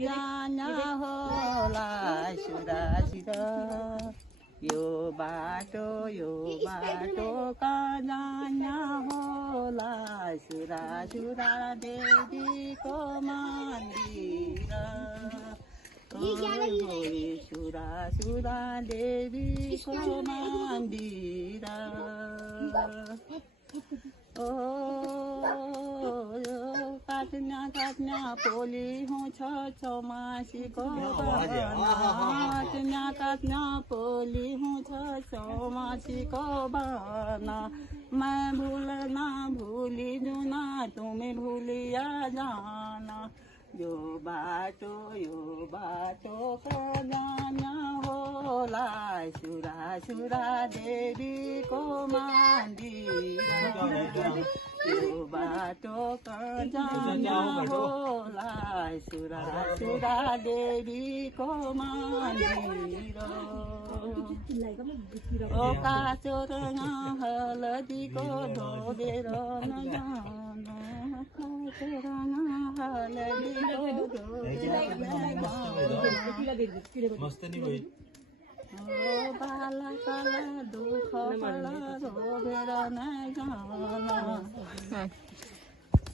जाना होला सुरासिर यो बाटो कहाँ जाना होला सुरा देवीको मन्दिर सुरा देवीको मन्दिर काट्ना पोली हूँ छमासीको काट्ना पोली हूँ छमासीको बना मैं भूलना भूली जुना तुम्हें भूलिया जाना यो बाटो को जाना होला सुरा देवीको मन्दिर यो बाटो को जाना होला सुरा देवीको मन्दिर ओ काचोर हलदीको ढोगेर नजान बाला काला दुख रोगेर नजान